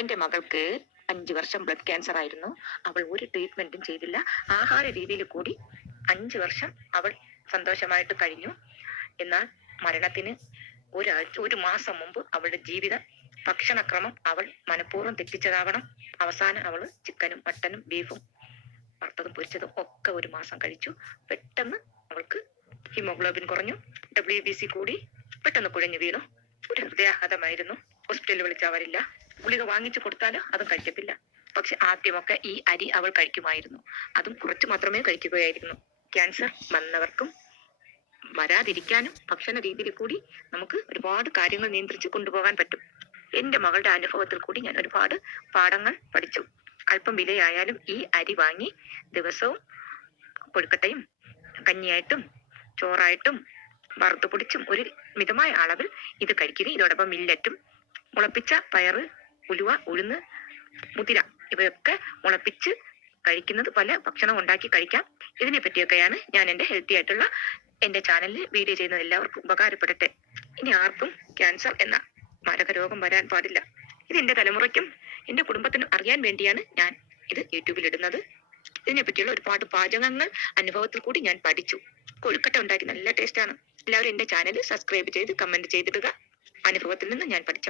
എൻ്റെ മകൾക്ക് 5 വർഷം ബ്ലഡ് ക്യാൻസർ ആയിരുന്നു. അവൾ ഒരു ട്രീറ്റ്മെന്റും ചെയ്തില്ല. ആഹാര രീതിയിൽ കൂടി 5 വർഷം അവൾ സന്തോഷമായിട്ട് കഴിഞ്ഞു. എന്നാൽ മരണത്തിന് ഒരു മാസം മുമ്പ് അവളുടെ ജീവിത ഭക്ഷണക്രമം അവൾ മനഃപൂർവ്വം തെറ്റിച്ചതാവണം. അവസാനം അവൾ ചിക്കനും മട്ടനും ബീഫും വറുത്തതും പൊരിച്ചതും ഒക്കെ ഒരു മാസം കഴിച്ചു. പെട്ടെന്ന് അവൾക്ക് ഹീമോഗ്ലോബിൻ കുറഞ്ഞു, WBC കൂടി, പെട്ടെന്ന് കുഴഞ്ഞു വീണു. ഒരു ഹൃദയാഘാതമായിരുന്നു. ഹോസ്പിറ്റലിൽ വിളിച്ചാൽ വരില്ല, ഗുളിക വാങ്ങിച്ചു കൊടുത്താലോ അതും കഴിക്കത്തില്ല. പക്ഷെ ആദ്യമൊക്കെ ഈ അരി അവൾ കഴിക്കുമായിരുന്നു. അതും കുറച്ച് മാത്രമേ കഴിക്കുകയായിരുന്നു. ക്യാൻസർ വന്നവർക്കും വരാതിരിക്കാനും ഭക്ഷണ രീതിയിൽ കൂടി നമുക്ക് ഒരുപാട് കാര്യങ്ങൾ നിയന്ത്രിച്ച് കൊണ്ടുപോകാൻ പറ്റും. എന്റെ മകളുടെ അനുഭവത്തിൽ കൂടി ഞാൻ ഒരുപാട് പാഠങ്ങൾ പഠിച്ചു. അല്പം വിലയായാലും ഈ അരി വാങ്ങി ദിവസവും കൊഴുക്കട്ടയും കഞ്ഞിയായിട്ടും ചോറായിട്ടും വറുത്തു പൊടിച്ചും ഒരു മിതമായ അളവിൽ ഇത് കഴിക്കുക. ഇതോടൊപ്പം മില്ലറ്റും, മുളപ്പിച്ച പയറ്, ഉലുവ, ഉഴുന്ന്, മുതിര ഇവയൊക്കെ മുളപ്പിച്ച് കഴിക്കുന്നത് പല ഭക്ഷണം ഉണ്ടാക്കി കഴിക്കാം. ഇതിനെ പറ്റിയൊക്കെയാണ് ഞാൻ എൻ്റെ ഹെൽത്തി ആയിട്ടുള്ള എൻ്റെ ചാനലിൽ വീഡിയോ ചെയ്യുന്നത്. എല്ലാവർക്കും ഉപകാരപ്പെടട്ടെ. ഇനി ആർക്കും ക്യാൻസർ എന്ന മാരക രോഗം വരാൻ പാടില്ല. ഇത് എൻ്റെ തലമുറയ്ക്കും എൻ്റെ കുടുംബത്തിനും അറിയാൻ വേണ്ടിയാണ് ഞാൻ ഇത് യൂട്യൂബിൽ ഇടുന്നത്. ഇതിനെ പറ്റിയുള്ള ഒരുപാട് പാചകങ്ങൾ അനുഭവത്തിൽ കൂടി ഞാൻ പഠിച്ചു. കൊഴുക്കട്ട ഉണ്ടാക്കി നല്ല ടേസ്റ്റാണ്. എല്ലാവരും എൻ്റെ ചാനൽ സബ്സ്ക്രൈബ് ചെയ്ത് കമന്റ് ചെയ്തിടുക. അനുഭവത്തിൽ നിന്ന് ഞാൻ പഠിച്ച